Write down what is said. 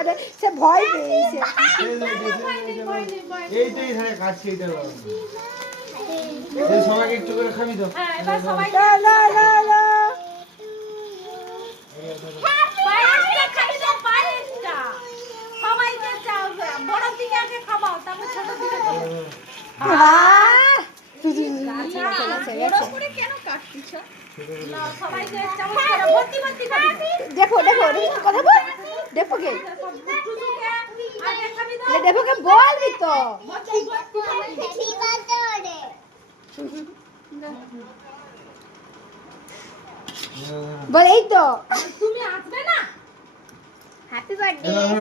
birthday সে ভয় পেয়েছে এইটাই হ্যাঁ কাছে এইটা সবাইকে একটু করে খাবি তো হ্যাঁ এবার সবাই লা লা লা লা পায়েসটা খাবি তো পায়েসটা সবাইকে চাও বড় দিকে আগে খাবাও তারপর ছোট দিকে খাবো বড় করে কেন কাটছিস না সবাইকে চামচ করে ভর্তি ভর্তি খাবি দেখো দেখো কথা বল দেখো কে আগে খাবি তো দেখো কে বলবি তো বল এই তো তুমি আসবে না হ্যাপি বার্থডে